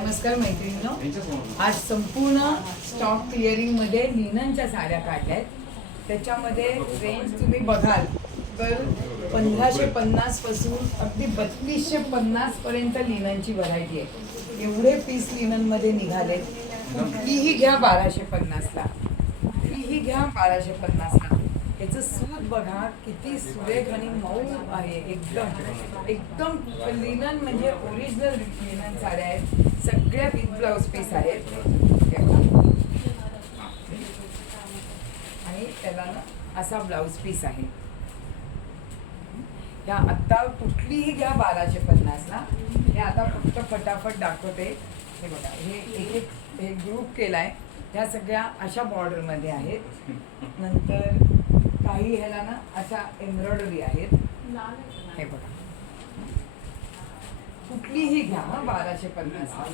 नमस्कार मैत्रिणींनो, आज संपूर्ण स्टॉक क्लिअरिंग मध्ये लिननच्या साड्या काढल्यात. त्याच्यामध्ये रेंज तुम्ही बघाल तर 1550 पासून अगदी 3250 पर्यंत लिननची व्हरायटी आहे. एवढे पीस लिनन मध्ये निघालेत. कुठलीही घ्या 1250 ला, कुठलीही घ्या 1250 ला. याचं सूत बघा किती सुरेख आणि मऊ आहे. एकदम एकदम लिनन म्हणजे ओरिजिनल लिनन साड्या आहेत. सगळ्या विथ ब्लाउज पीस आहेत आणि त्याला ना असा ब्लाउज पीस आहे. ह्या आत्ता कुठलीही घ्या 1250 ला. हे आता फक्त फटाफट दाखवते. हे बघा, हे ग्रुप केलाय. ह्या सगळ्या अशा बॉर्डरमध्ये आहेत. नंतर काही ह्याला ना अशा एम्ब्रॉयडरी आहेत. हे बघा, कुठलीही घ्या 1250 ला.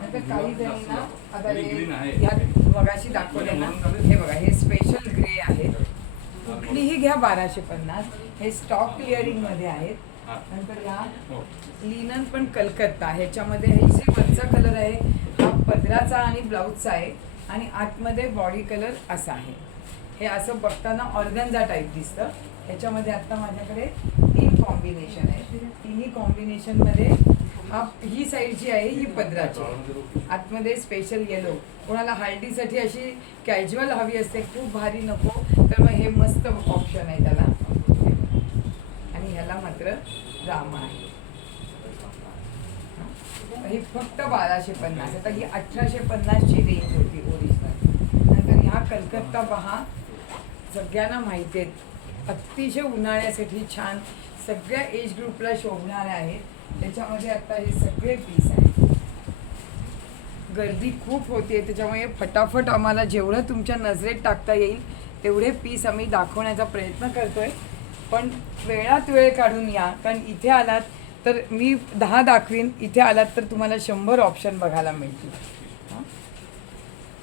नंतर काही जणींना आता ह्यात मगाशी दाखवले ना, हे बघा, हे स्पेशल ग्रे आहेत. कुठलीही घ्या 1250. हे स्टॉक क्लिअरिंग मध्ये आहेत. नंतर ह्या लिनन पण कलकत्ता, ह्याच्यामध्ये हे जे वरचा कलर आहे हा पदराचा आणि ब्लाऊजचा आहे आणि आतमध्ये बॉडी कलर असा आहे. हे असं बघताना ऑर्गन्झा टाईप दिसतं. ह्याच्यामध्ये आत्ता माझ्याकडे 3 कॉम्बिनेशन आहे. तिन्ही कॉम्बिनेशनमध्ये ही साईड जी आहे ही पदराची आहे. आतमध्ये स्पेशल येलो. कोणाला हळदीसाठी अशी कॅज्युअल हवी असते, खूप भारी नको, तर मग हे मस्त ऑप्शन आहे त्याला. आणि ह्याला मात्र रामा आहे. ही फक्त 1250. आता ही 1850 ची रेंज होती ओरिजिनल. नंतर ह्या कलकत्ता पहा, सगळ्यांना माहिती आहेत. अतिशय उन्हाळ्यासाठी छान, सगळ्या एज ग्रुपला शोभणाऱ्या आहेत. त्याच्यामध्ये आता हे सगळे पीस आहेत. गर्दी खूप होते, त्याच्यामुळे फटाफट आम्हाला जेवढं तुमच्या नजरेत टाकता येईल तेवढे पीस आम्ही दाखवण्याचा प्रयत्न करतोय. पण वेळात वेळ काढून या, कारण इथे आलात तर मी 10 दाखवीन, इथे आलात तर तुम्हाला 100 ऑप्शन बघायला मिळतील.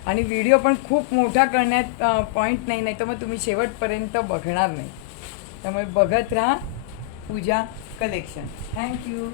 आणि व्हिडिओ पण खूप मोठा करण्यात पॉईंट नाही, तर मग तुम्ही शेवटपर्यंत बघणार नाही. त्यामुळे बघत राहा पूजा कलेक्शन. थँक्यू.